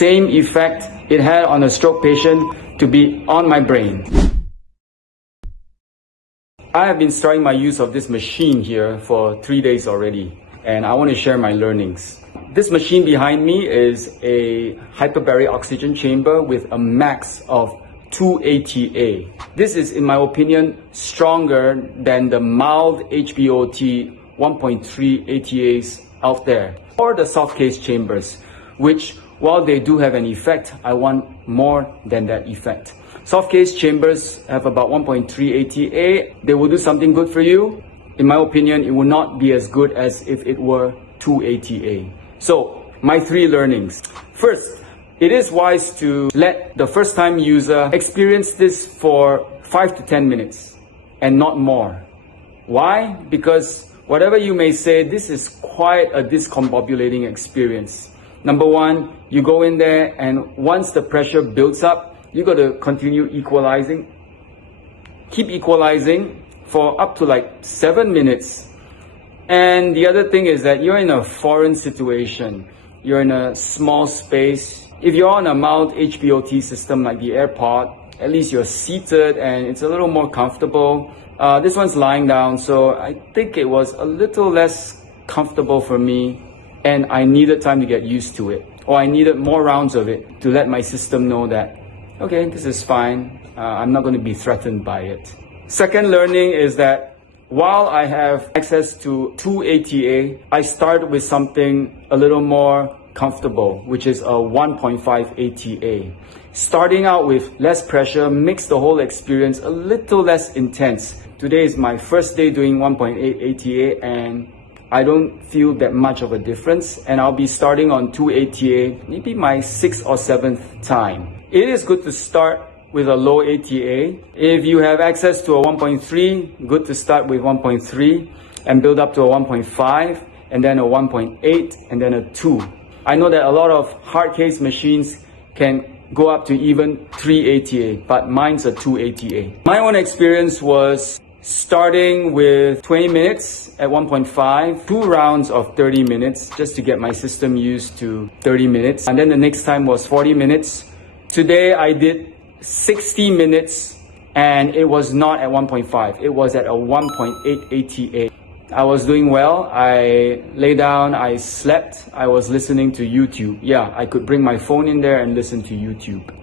same effect it had on a stroke patient to be on my brain. I have been starting my use of this machine here for 3 days already, and I want to share my learnings. This machine behind me is a hyperbaric oxygen chamber with a max of 2 ATA. This is, in my opinion, stronger than the mild HBOT 1.3 ATAs out there, or the soft case chambers, which, while they do have an effect, I want more than that effect. Soft case chambers have about 1.3 ATA. They will do something good for you. In my opinion, it will not be as good as if it were 2 ATA. So, my 3 learnings. First, it is wise to let the first-time user experience this for 5 to 10 minutes and not more. Why? Because whatever you may say, this is quite a discombobulating experience. Number one, you go in there and once the pressure builds up, you got to continue equalizing. Keep equalizing for up to like 7 minutes. And the other thing is that you're in a foreign situation. You're in a small space. If you're on a mild HBOT system like the AirPod, at least you're seated and it's a little more comfortable. This one's lying down, so I think it was a little less comfortable for me, and I needed time to get used to it. Or I needed more rounds of it to let my system know that, okay, this is fine. I'm not going to be threatened by it. Second learning is that while I have access to 2 ATA, I start with something a little more comfortable, which is a 1.5 ATA. Starting out with less pressure makes the whole experience a little less intense. Today is my first day doing 1.8 ATA and I don't feel that much of a difference, and I'll be starting on 2 ATA, maybe my 6th or 7th time. It is good to start with a low ATA. If you have access to a 1.3, good to start with 1.3 and build up to a 1.5 and then a 1.8 and then a 2. I know that a lot of hard case machines can go up to even 3 ATA, but mine's a 2 ATA. My own experience was starting with 20 minutes at 1.5, 2 rounds of 30 minutes just to get my system used to 30 minutes. And then the next time was 40 minutes. Today I did 60 minutes and it was not at 1.5. It was at a 1.8 ATA. I was doing well. I lay down, I slept, I was listening to YouTube. Yeah, I could bring my phone in there and listen to YouTube.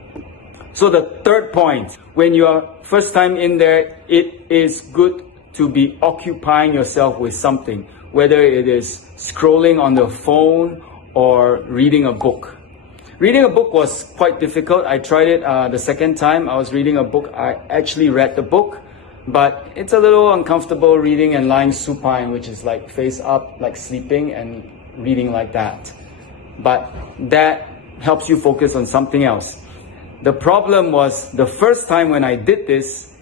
So the third point, when you are first time in there, it is good to be occupying yourself with something, whether it is scrolling on the phone or reading a book. Reading a book was quite difficult. I tried it the second time. I was reading a book. I actually read the book, but it's a little uncomfortable reading and lying supine, which is like face up, like sleeping and reading like that. But that helps you focus on something else. The problem was the first time when I did this,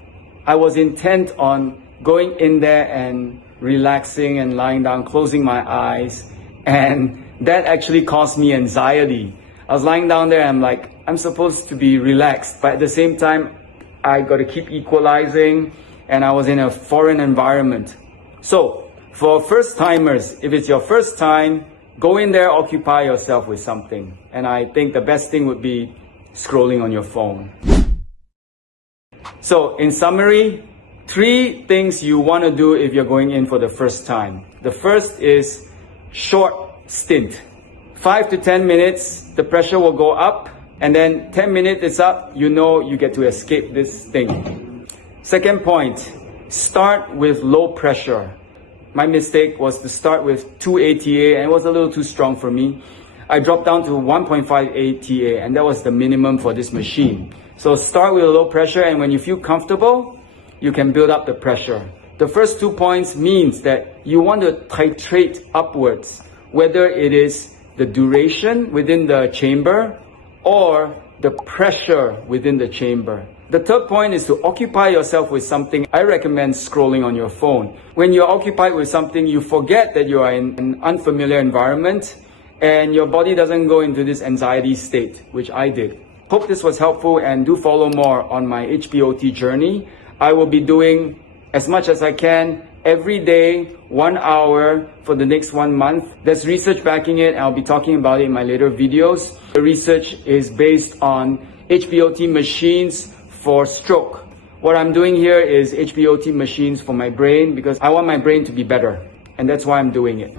I was intent on going in there and relaxing and lying down, closing my eyes, and that actually caused me anxiety. I was lying down there and I'm like, I'm supposed to be relaxed, but at the same time, I got to keep equalizing, and I was in a foreign environment. So, for first timers, if it's your first time, go in there, occupy yourself with something. And I think the best thing would be scrolling on your phone. So, in summary, 3 things you want to do if you're going in for the first time. The first is short stint. 5 to 10 minutes, the pressure will go up, and then 10 minutes is up, you know you get to escape this thing. Second point, start with low pressure. My mistake was to start with 2 ATA, and it was a little too strong for me. I dropped down to 1.5 ATA, and that was the minimum for this machine. So start with low pressure, and when you feel comfortable, you can build up the pressure. The first 2 points means that you want to titrate upwards, whether it is the duration within the chamber or the pressure within the chamber. The third point is to occupy yourself with something. I recommend scrolling on your phone. When you're occupied with something, you forget that you are in an unfamiliar environment and your body doesn't go into this anxiety state, which I did. Hope this was helpful, and do follow more on my HBOT journey. I will be doing as much as I can every day, 1 hour for the next 1 month. There's research backing it. I'll be talking about it in my later videos. The research is based on HBOT machines for stroke. What I'm doing here is HBOT machines for my brain because I want my brain to be better. And that's why I'm doing it.